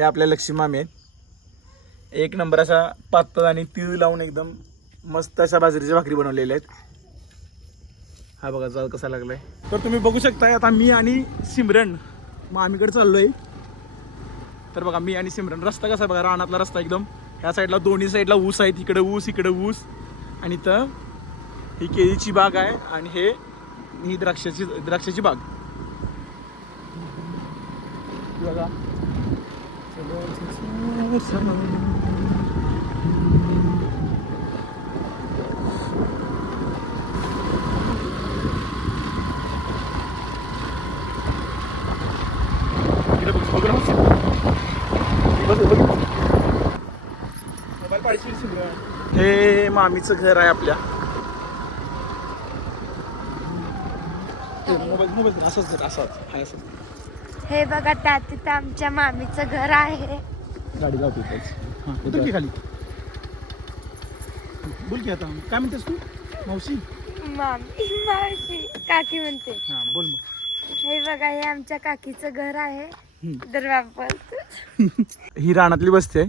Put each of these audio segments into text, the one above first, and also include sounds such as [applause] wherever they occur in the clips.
हे आपल्या लक्ष्मी मामी आहेत. एक नंबर अशा पातळ आणि तीळ लावून एकदम मस्त अशा बाजरीच्या भाकरी बनवलेल्या आहेत. हा बघा जाळ कसा लागला आहे तर तुम्ही बघू शकताय आता मी आणि सिमरन मामीकडे आहे तर बघा मी आणि सिमरन रस्ता कसा बघा रानातला रस्ता एकदम. ह्या साईडला दोन्ही साईडला ऊस आहेत इकडे ऊस इकडे ऊस. आणि इथं ही केळीची बाग आहे आणि हे ही द्राक्षाची द्राक्षाची बाग. बघा इकडे बघ, हे मामीचं घर आहे आपल्या. हे असंच असंच हे बघा त्यात तिथं आमच्या मामीचं घर आहे. गाडी जाऊ हां. उतर की खाली. बोल की आता काय म्हणतेस तू? मावशी? मामी मावशी काकी म्हणते. हां बोल मग. हे बघा हे आमच्या काकीचं घर आहे. [laughs] ही रानातली वस्ती आहे.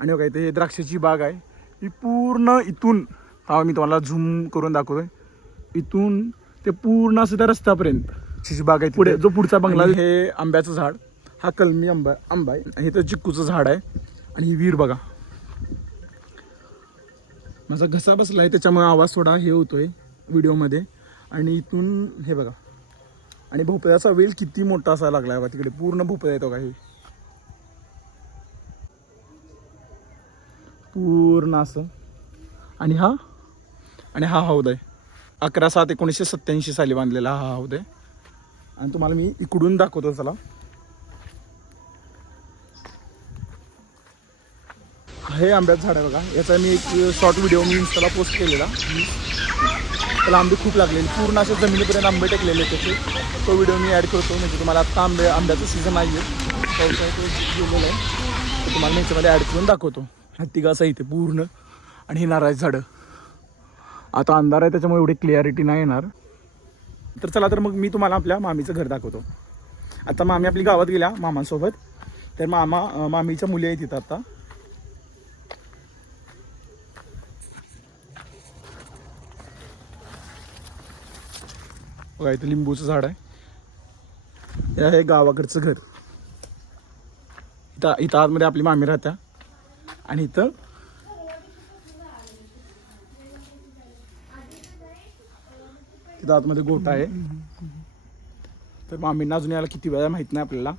आणि बघा इथे हे द्राक्षाची बाग आहे. ही पूर्ण इथून हा मी तुम्हाला झूम करून दाखवतोय. इथून ते पूर्ण असं त्या रस्त्यापर्यंत. बाग आहे पुढे जो पुढचा बंगला आहे, हे आंब्याचं झाड. हा कलमी आंबा आंबा आहे. हे तर चिक्कूचं झाड आहे. आणि ही विहीर बघा. माझा घसा बसला आहे त्याच्यामुळे आवाज थोडा हे होतोय व्हिडिओमध्ये. आणि इथून हे बघा. आणि भोपळ्याचा वेल किती मोठा असा लागला बघा तिकडे. पूर्ण भोपळा येतो का हे? पूर्ण असं. आणि हा? आणि हा हौद आहे अकरा सात एकोणीसशे सत्याऐंशी साली बांधलेला हा हौद आहे आणि तुम्हाला मी इकडून दाखवतो चला. हे आंब्याचं झाड आहे बघा. याचा मी एक शॉर्ट व्हिडिओ मी इंस्टाला पोस्ट केलेला. त्याला आंबे खूप लागलेले. पूर्ण असे जमिनीपर्यंत आंबे टेकलेले त्याचे. तो व्हिडिओ मी ॲड करतो. म्हणजे तुम्हाला आत्ता आंबे आंब्याचं सीझन आहे पावसाळा तो गेलेला आहे. तर तुम्हाला मी याच्यामध्ये ॲड करून दाखवतो. हत्ती घास इथे पूर्ण. आणि हे नारळाची झाडं. आता अंधार आहे त्याच्यामुळे एवढी क्लिअरिटी नाही येणार. तर चला तर मग मी तुम्हाला आपल्या मामीचं घर दाखवतो. आता मामी आपली गावात गेल्या मामांसोबत. तर मामा मामीच्या मुली आहेत तिथं आता. बघा इथं लिंबूचं झाड आहे. हे आहे गावाकडचं घर. इथं इथं आतमध्ये आपली मामी राहत्या. आणि इथं तिथं आतमध्ये गोठा आहे. तर मामींना अजून याला किती वेळा माहीत नाही आपल्याला.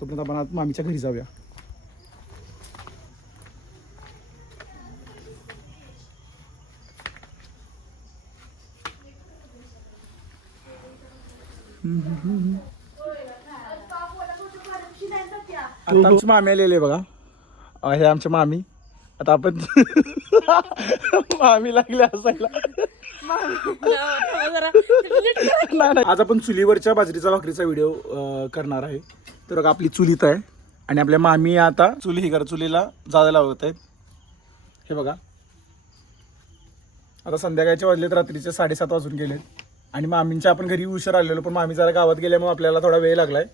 तोपर्यंत आपण आज मामीच्या घरी जाऊया. आता आमची मामी आलेली आहे बघा. अं, हे आमच्या मामी. आता आपण [laughs] मामी लागली असायला. नाही नाही. आज आपण चुलीवरच्या बाजरीचा भाकरीचा व्हिडिओ करणार आहे. तर बघा आपली चुलीत आहे. आणि आपल्या मामी आता चुली ही करा चुलीला जायला लावत आहेत. हे बघा. आता संध्याकाळच्या वाजलेत रात्रीचे साडेसात वाजून गेलेत. आणि मामींच्या आपण घरी उशीर आलेलो पण मामी जरा गावात गेल्यामुळे आपल्याला थोडा वेळ लागलाय.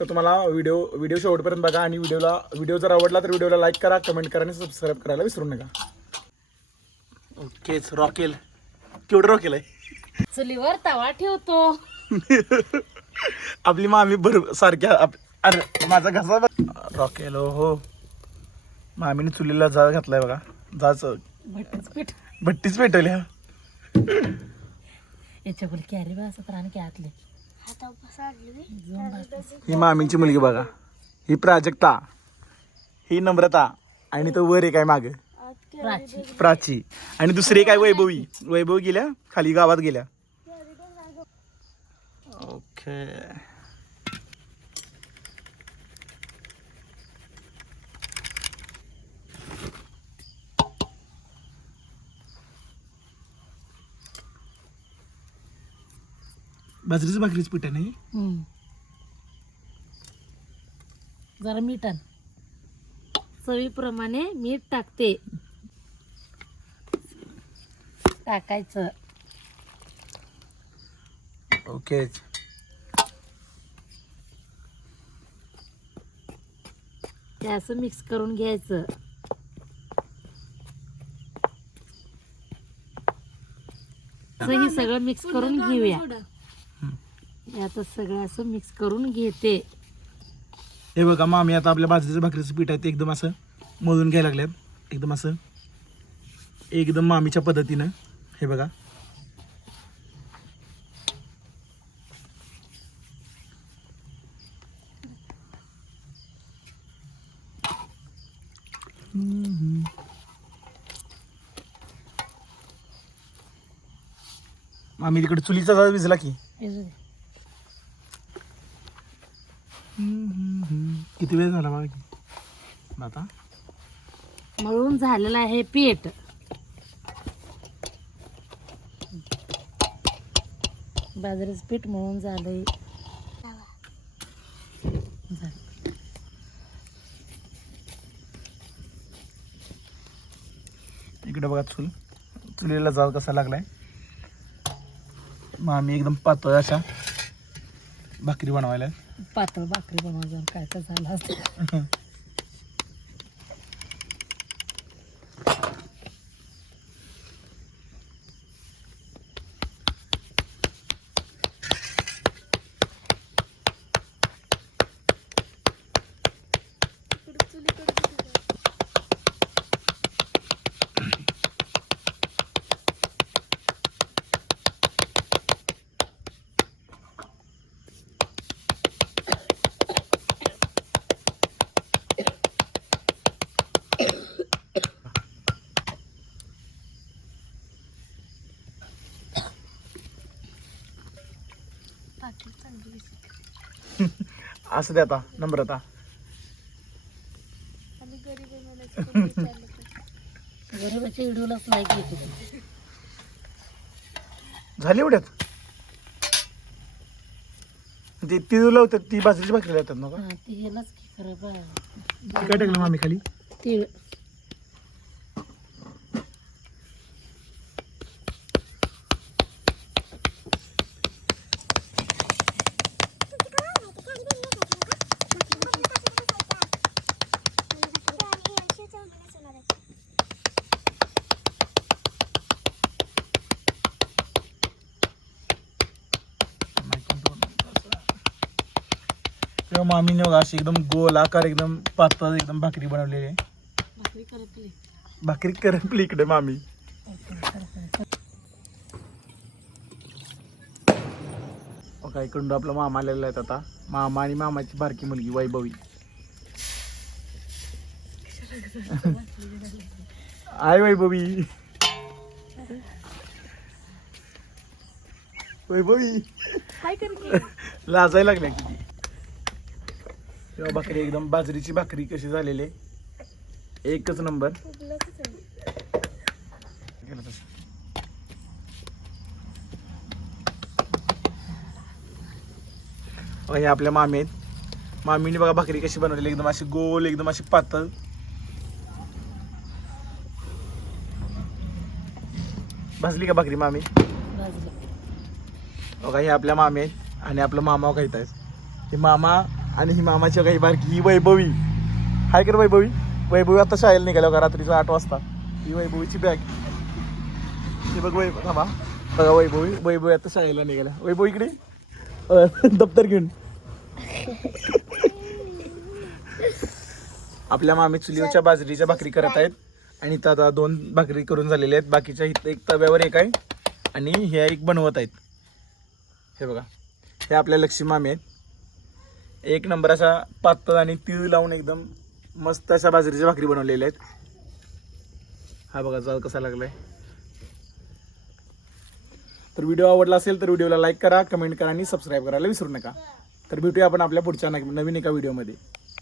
तर तुम्हाला व्हिडिओ व्हिडिओ शेवटपर्यंत बघा आणि व्हिडिओला व्हिडिओ जर आवडला तर व्हिडिओला लाईक करा कमेंट करा आणि सबस्क्राईब करायला विसरू नका. ओकेच रॉकेल केवढं रॉकेल आहे चुलीवर तवा ठेवतो. [laughs] आपली मामी बरोबर सारख्या अरे माझा घसा रॉकेल हो हो. मामीने चुलीला जाळ घातलाय बघा. जाच भट्टीच पीठ. हा कॅरी बा आतले. ही मामींची मुलगी बघा. ही प्राजक्ता. ही नम्रता. आणि तो वर एक आहे माग. प्राची. प्राची. आणि दुसरी एक आहे वैभवी. वैभव गेल्या खाली गावात गेल्या. ओके बाजरीचं भाकरीच पीठ आहे नाही? हम्म. जरा मीठन चवीप्रमाणे मीठ टाकते. टाकायचं. ओके. ते असं मिक्स करून घ्यायचं. असं हे. सगळं मिक्स करून घेऊया. आता सगळं असं मिक्स करून घेते. हे बघा मामी आता आपल्या बाजरीचं भाकरीचं पीठ आहे ते एकदम असं मळून घ्यायला लागल्यात. एकदम असं एकदम मामीच्या पद्धतीनं. हे बघा. मामी तिकडे चुलीचा विजला की? किती वेळ झाला बघा आता? मळून झालेलं आहे पीठ. बाजरीचं पीठ मळून झालंय. झालं. इकडे बघा चूल. चुलीला जाळ कसा लागलाय? मग आम्ही एकदम पातळ अशा भाकरी बनवायला. पातळ भाकरी बनवा जाऊन काय तर झालं असतं. [laughs] असं दे आता नंबर आता. [laughs] गरीबाच्या व्हिडिओलाच लाईक येते झाली एवढ्यात? ते ती लावतात ती बाजरीची भाकरी लावतात ना का हा ते ह्यालाच की खरं बा. ती काय टाकलं मामी खाली? तीळ तेव्हा मामीने बघा अशी एकदम गोल आकार एकदम पातळ एकदम भाकरी बनवलेली आहे. भाकरी करपली इकडे मामी. बघा इकडून आपला मामा आलेला आहेत आता. मामा आणि मामाची बारकी मुलगी वैभवी. आय वैभवी. वैभवी. लाजायला लागल्या किती? तेव्हा भाकरी एकदम बाजरीची भाकरी कशी झालेली आहे? एकच नंबर. हे आपल्या मामी आहेत. मामीने बघा भाकरी कशी बनवलेली एकदम अशी गोल एकदम अशी पातळ. भाजली का भाकरी मामी? बघा हे आपल्या मामी आहेत आणि आपलं मामा आहेत हे मामा आणि ही मामाची काही बारकी ही वैभवी. हाय कर वैभवी? वैभवी आता शाळेला निघाल्या का रात्रीचा आठ वाजता. ही वैभवीची बॅग हे बघ वै थांबा. बघा वैभवी वैभवी आता शाळेला निघाल्या. वैभव इकडे दप्तर घेऊन. आपल्या मामी चुलीवरच्या बाजरीच्या भाकरी करत आहेत. आणि इथं आता दोन भाकरी करून झालेल्या आहेत. बाकीच्या इथं एक तव्यावर एक आहे. आणि ह्या एक बनवत आहेत. हे बघा. हे आपल्या लक्ष्मी मामी आहेत. एक नंबर अशा पातळ आणि तीळ लावून एकदम मस्त अशा बाजरीच्या भाकरी बनवलेल्या आहेत. हा बघा जाल कसा लागलाय. तर व्हिडिओ आवडला असेल तर व्हिडिओला लाईक करा कमेंट करा आणि सबस्क्राईब करायला विसरू नका. तर भेटूया आपण आपल्या पुढच्या नवीन एका व्हिडिओमध्ये.